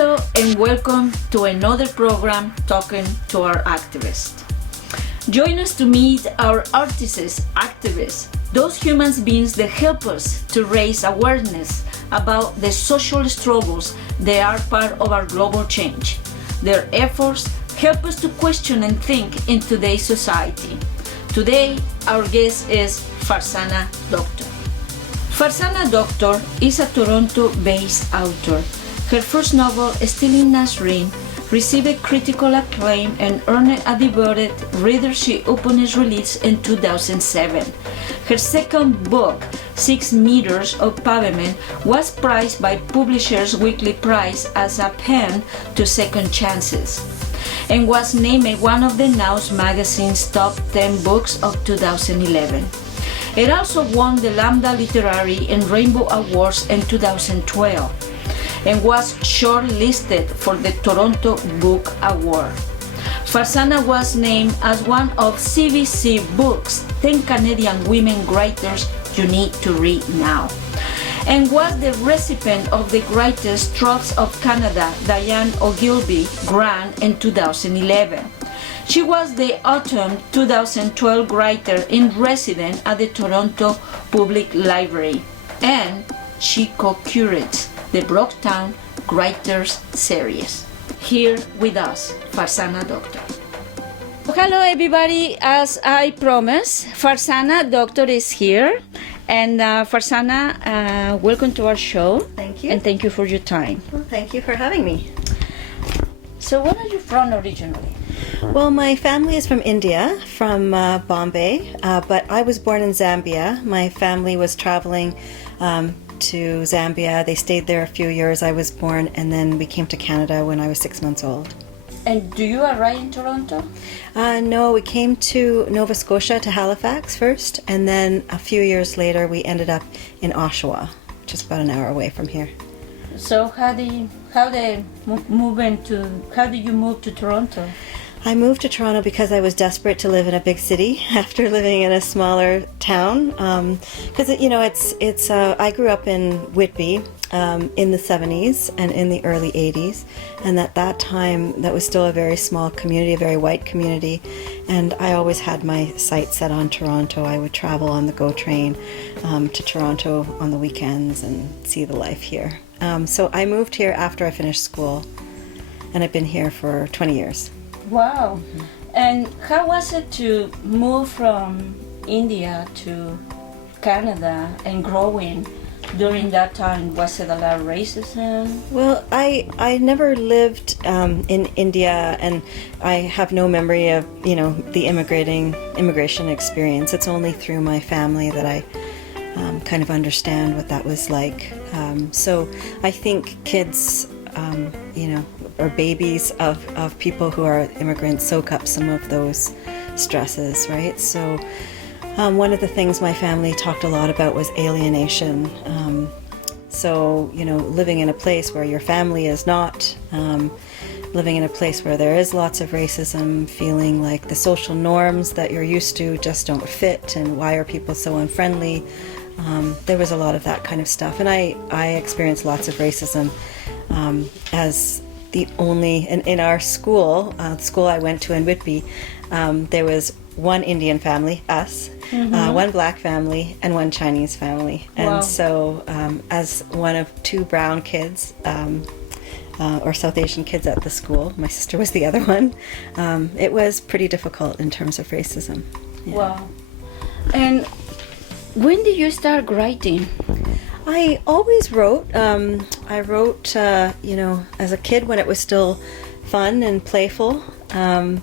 Hello and welcome to another program talking to our activists. Join us to meet our artists, activists, those human beings that help us to raise awareness about the social struggles that are part of our global change. Their efforts help us to question and think in today's society. Today, our guest is Farzana Doctor. Farzana Doctor is a Toronto-based author. Her first novel, Still in Nasreen, received critical acclaim and earned a devoted readership upon its release in 2007. Her second book, Metres of Pavement, was prized by Publishers Weekly Prize as a paean to Second Chances, and was named one of the Now magazine's top 10 books of 2011. It also won the Lambda Literary and Rainbow Awards in 2012 and was shortlisted for the Toronto Book Award. Farzana was named as one of CBC Books' 10 Canadian women writers you need to read now, and was the recipient of the Writers' Trust of Canada Diane Ogilvy Grant in 2011. She was the Autumn 2012 Writer in Residence at the Toronto Public Library, and she co-curates the Brocktown Writers Series. Here with us, Farzana Doctor. Hello everybody, as I promised, Farzana Doctor is here. And Farzana, welcome to our show. Thank you. And thank you for your time. Well, thank you for having me. So where are you from originally? Well, my family is from India, from Bombay, but I was born in Zambia. My family was traveling to Zambia. They stayed there a few years. I was born, and then we came to Canada when I was 6 months old. And do you arrive in Toronto? No, we came to Nova Scotia, to Halifax first, and then a few years later we ended up in Oshawa, just about an hour away from here. So how did you move to Toronto? I moved to Toronto because I was desperate to live in a big city after living in a smaller town. Because I grew up in Whitby in the 70s and in the early 80s, and at that time that was still a very small community, a very white community, and I always had my sights set on Toronto. I would travel on the GO train to Toronto on the weekends and see the life here. So I moved here after I finished school, and I've been here for 20 years. Wow. And how was it to move from India to Canada and growing during that time? Was it a lot of racism? Well, I never lived in India, and I have no memory of, the immigration experience. It's only through my family that I kind of understand what that was like. So I think kids, or babies of people who are immigrants soak up some of those stresses, right? So one of the things my family talked a lot about was alienation. So, living in a place where your family is not, living in a place where there is lots of racism, feeling like the social norms that you're used to just don't fit, and why are people so unfriendly? There was a lot of that kind of stuff, and I experienced lots of racism as the only, in our school, the school I went to in Whitby, there was one Indian family, us, one black family, and one Chinese family. And wow. So as one of two brown kids, or South Asian kids at the school, my sister was the other one, it was pretty difficult in terms of racism. Yeah. Wow. And when did you start writing? I always wrote. I wrote, as a kid when it was still fun and playful. And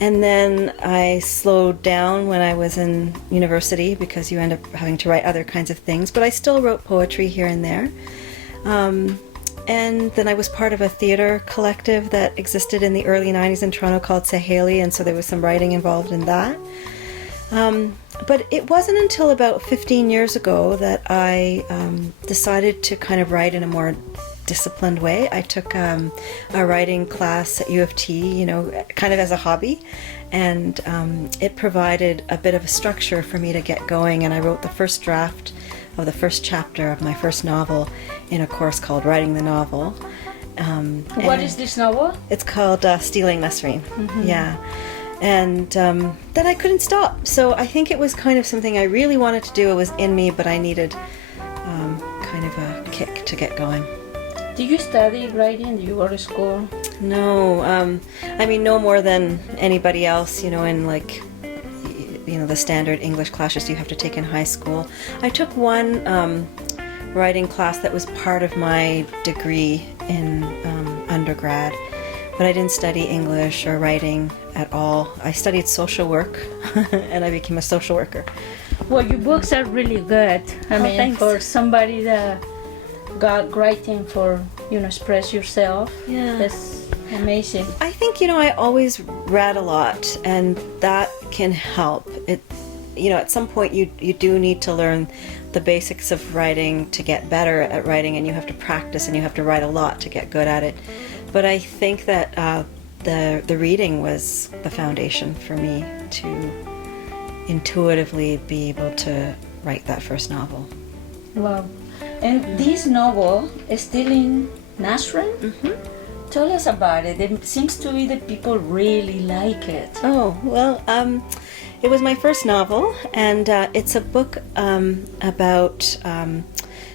then I slowed down when I was in university because you end up having to write other kinds of things. But I still wrote poetry here and there. And then I was part of a theater collective that existed in the early 90s in Toronto called Saheli, and so there was some writing involved in that. But it wasn't until about 15 years ago that I decided to kind of write in a more disciplined way. I took a writing class at U of T, kind of as a hobby, and it provided a bit of a structure for me to get going, and I wrote the first draft of the first chapter of my first novel in a course called Writing the Novel. What is this novel? It's called Stealing Nasreen. Yeah. And then I couldn't stop. So I think it was kind of something I really wanted to do. It was in me, but I needed kind of a kick to get going. Did you study writing? Did you go to school? No, I mean, no more than anybody else, in like, the standard English classes you have to take in high school. I took one writing class that was part of my degree in undergrad, but I didn't study English or writing at all. I studied social work and I became a social worker. Well, your books are really good. I mean, thanks. for somebody that got writing for, express yourself. Yeah. That's amazing. I think, I always read a lot, and that can help. At some point you do need to learn the basics of writing to get better at writing, and you have to practice and you have to write a lot to get good at it. But I think that the reading was the foundation for me to intuitively be able to write that first novel. Wow. And this novel is still in Nasreen? Mm-hmm. Tell us about it. It seems to be that people really like it. Oh, well, it was my first novel, and it's a book about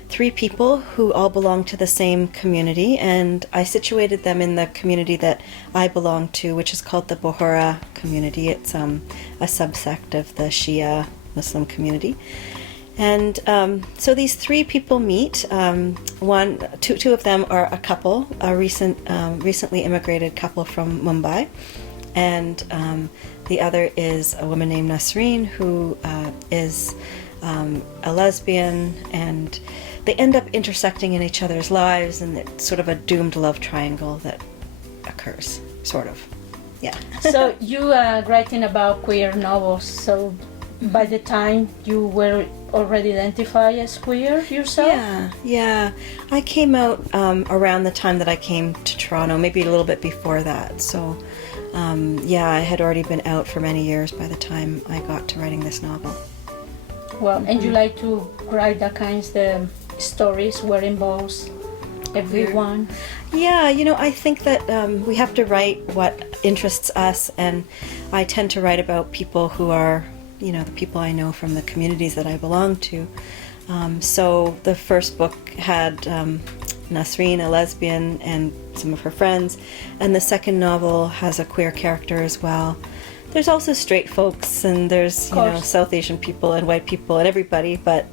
3 people who all belong to the same community, and I situated them in the community that I belong to, which is called the Bohra community. It's a subsect of the Shia Muslim community. And so these 3 people meet. Two of them are a couple, a recently immigrated couple from Mumbai, and the other is a woman named Nasreen, who is a lesbian, and they end up intersecting in each other's lives, and it's sort of a doomed love triangle that occurs, sort of. Yeah. So you are writing about queer novels, so by the time you were already identified as queer yourself? Yeah. I came out around the time that I came to Toronto, maybe a little bit before that. So, I had already been out for many years by the time I got to writing this novel. Well, and you like to write that kinds of stories where it involves everyone? Yeah, I think that we have to write what interests us, and I tend to write about people who are the people I know from the communities that I belong to. So the first book had Nasreen, a lesbian, and some of her friends, and the second novel has a queer character as well. There's also straight folks, and there's South Asian people and white people and everybody, but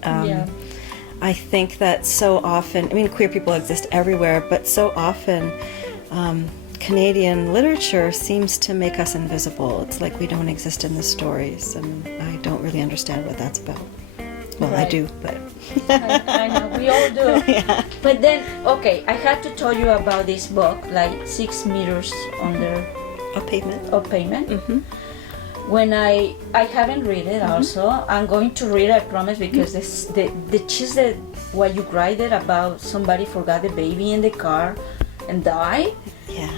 I think that so often, queer people exist everywhere, but so often Canadian literature seems to make us invisible. It's like we don't exist in the stories, and I don't really understand what that's about. Well, right. I do, but... I know, we all do. Yeah. But then, okay, I had to tell you about this book, like 6 meters under... Of Pavement. Of Pavement. Mm-hmm. When I haven't read it also. I'm going to read it, I promise, because the just that what you write it about somebody forgot the baby in the car and died. Yeah.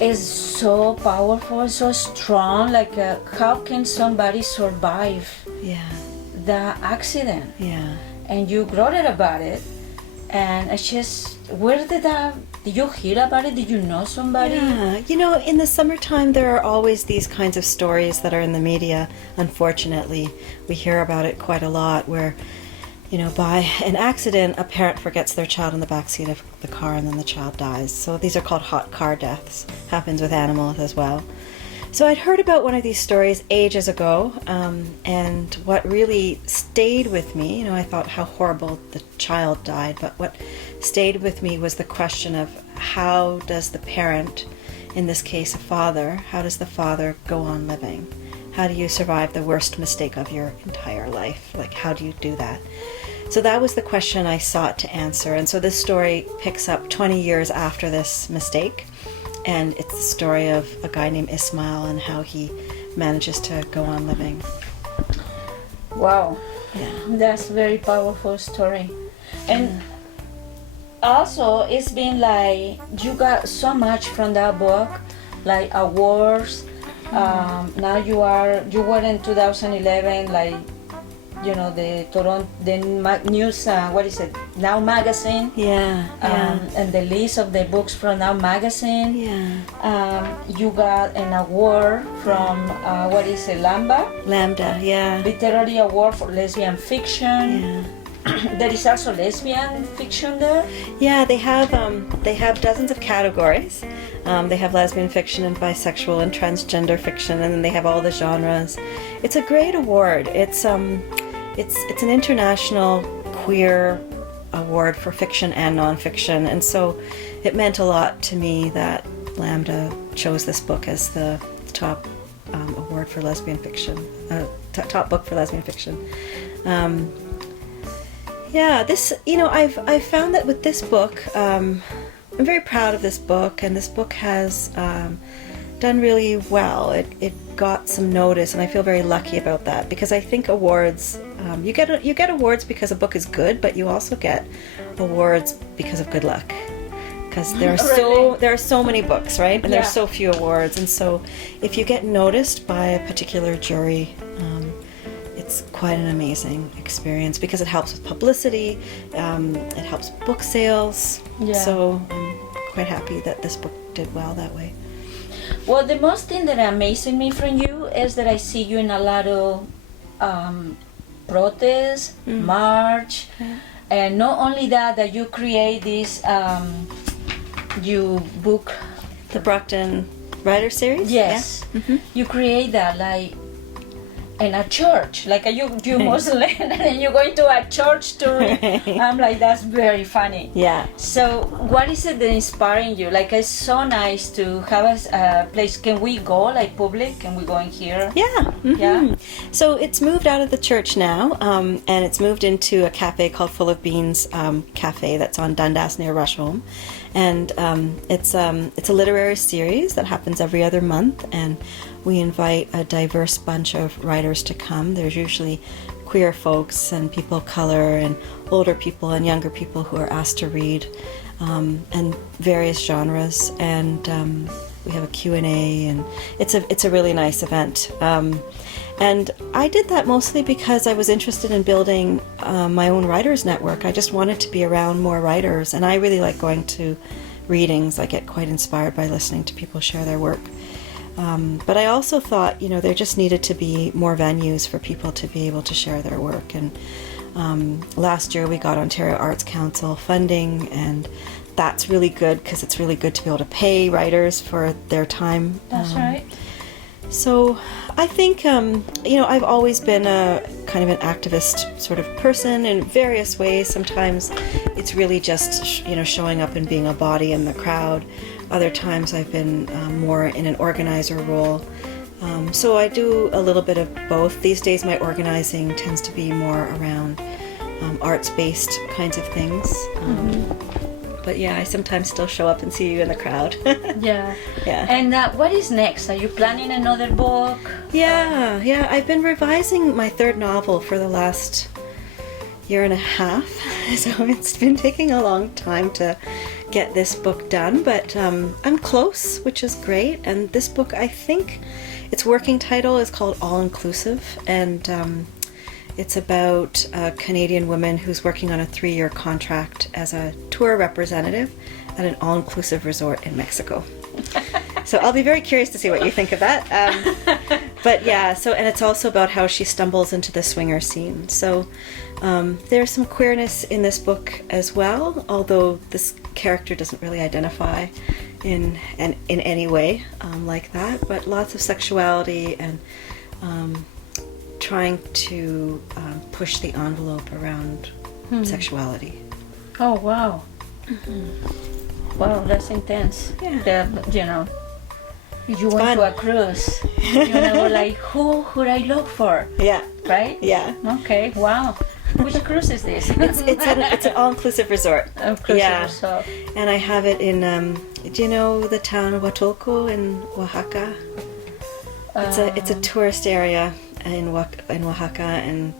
Is so powerful, so strong. Like, how can somebody survive the accident? Yeah. And you wrote it about it, and it's just, where did you hear about it? Did you know somebody? Yeah, in the summertime there are always these kinds of stories that are in the media. Unfortunately, we hear about it quite a lot, where by an accident, a parent forgets their child in the backseat of the car and then the child dies. So these are called hot car deaths. Happens with animals as well. So I'd heard about one of these stories ages ago, and what really stayed with me, I thought how horrible the child died, but what stayed with me was the question of how does the parent, in this case a father, how does the father go on living? How do you survive the worst mistake of your entire life? Like, how do you do that? So that was the question I sought to answer. And so this story picks up 20 years after this mistake. And it's the story of a guy named Ismail and how he manages to go on living. Wow. Yeah. That's a very powerful story. And also, it's been like, you got so much from that book, like awards. Now you were in 2011, like the Toronto, news, what is it, Now Magazine. Yeah. And the list of the books from Now Magazine. Yeah. You got an award from, what is it, Lambda, yeah. Literary Award for Lesbian Fiction. Yeah. There is also lesbian fiction there. Yeah, they have dozens of categories. They have lesbian fiction and bisexual and transgender fiction, and then they have all the genres. It's a great award. It's an international queer award for fiction and nonfiction, and so it meant a lot to me that Lambda chose this book as the top award for lesbian fiction, top book for lesbian fiction. Yeah, this, I've found that with this book, I'm very proud of this book, and this book has done really well. It got some notice, and I feel very lucky about that, because I think awards, you get awards because a book is good, but you also get awards because of good luck. Because there are so many books, right? And there's so few awards, and so if you get noticed by a particular jury, it's quite an amazing experience, because it helps with publicity, it helps book sales. So I'm quite happy that this book did well that way. Well, the most thing that amazes me from you is that I see you in a lot of protests, march, and not only that you create this, you book the Brockton Writer Series. Yes, you create that like in a church, like you Muslim, and then you're going to a church to read. I'm like, that's very funny. Yeah. So what is it that inspiring you? Like, it's so nice to have a place. Can we go, like, public? Can we go in here? Yeah. Yeah. So it's moved out of the church now, and it's moved into a cafe called Full of Beans Cafe that's on Dundas near Rushholme. And it's a literary series that happens every other month, and we invite a diverse bunch of writers to come. There's usually queer folks and people of color and older people and younger people who are asked to read, and various genres. And we have a Q&A, and it's a really nice event. And I did that mostly because I was interested in building my own writers network. I just wanted to be around more writers, and I really like going to readings. I get quite inspired by listening to people share their work. But I also thought, there just needed to be more venues for people to be able to share their work. And last year we got Ontario Arts Council funding, and that's really good, because it's really good to be able to pay writers for their time. That's right. So I think, I've always been a kind of an activist sort of person in various ways. Sometimes it's really just, showing up and being a body in the crowd. Other times I've been more in an organizer role. So I do a little bit of both. These days my organizing tends to be more around arts-based kinds of things. But yeah, I sometimes still show up and see you in the crowd. Yeah. Yeah. And what is next? Are you planning another book? Yeah. I've been revising my third novel for the last year and a half. So it's been taking a long time to get this book done, but I'm close, which is great. And this book, I think its working title is called All Inclusive, and it's about a Canadian woman who's working on a 3-year contract as a tour representative at an all-inclusive resort in Mexico. So I'll be very curious to see what you think of that. But yeah, and it's also about how she stumbles into the swinger scene. So there's some queerness in this book as well, although this character doesn't really identify in any way like that. But lots of sexuality and trying to push the envelope around sexualty. Oh, wow. Wow, that's intense. Yeah. You went to a cruise. Like, who would I look for? Yeah. Right? Yeah. Okay, wow. Which cruise is this? It's an all-inclusive resort. Resort. And I have it in, do you know the town of Huatulco in Oaxaca? It's a tourist area in Oaxaca, and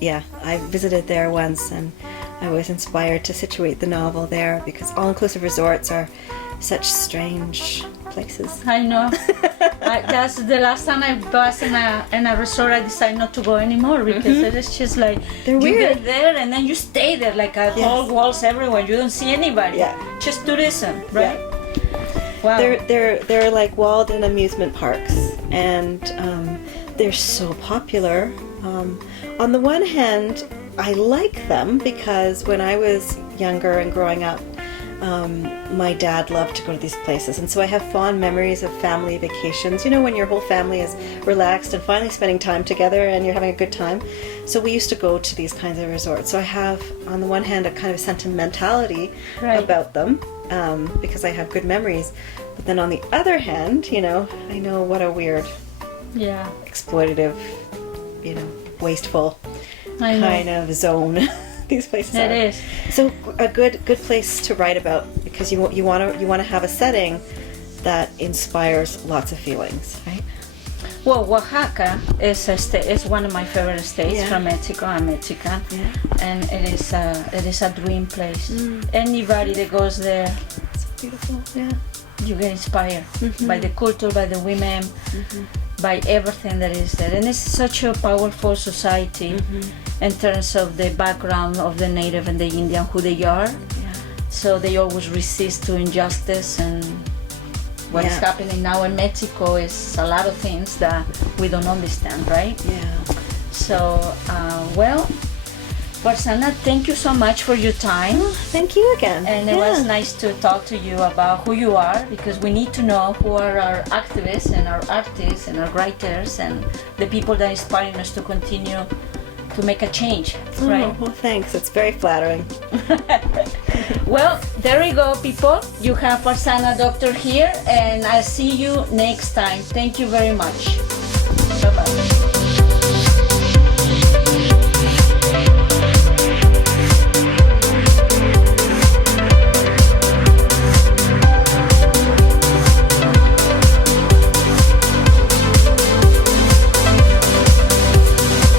yeah, I visited there once, and I was inspired to situate the novel there, because all-inclusive resorts are such strange places. I know. That's the last time I was in a resort. I decided not to go anymore because it is just like They're you weird. get there and then you stay there like a whole walls everywhere. You don't see anybody. Yeah. Just tourism, right? Wow. They're like walled-in amusement parks, and they're so popular. On the one hand, I like them because when I was younger and growing up, my dad loved to go to these places, and so I have fond memories of family vacations. You know, when your whole family is relaxed and finally spending time together and you're having a good time. So we used to go to these kinds of resorts. So I have, on the one hand, a kind of sentimentality about them because I have good memories. But then on the other hand, you know, I know what a weird, exploitative, you know, wasteful kind of zone these places are. It is. So a good place to write about, because you want to have a setting that inspires lots of feelings, right? Well, Oaxaca is one of my favorite states from Mexico. I'm Mexican, and it is a dream place. Anybody that goes there, It's beautiful. Yeah. you get inspired by the culture, by the women, by everything that is there. And it's such a powerful society in terms of the background of the native and the Indian, who they are. Yeah. So they always resist to injustice, and what is happening now in Mexico is a lot of things that we don't understand, right? Yeah. So, Farzana, thank you so much for your time. Thank you again. And it was nice to talk to you about who you are, because we need to know who are our activists and our artists and our writers and the people that are inspiring us to continue to make a change, right? Oh, well, thanks. It's very flattering. Well, there we go, people. You have Farzana Doctor here, and I'll see you next time. Thank you very much. Bye-bye.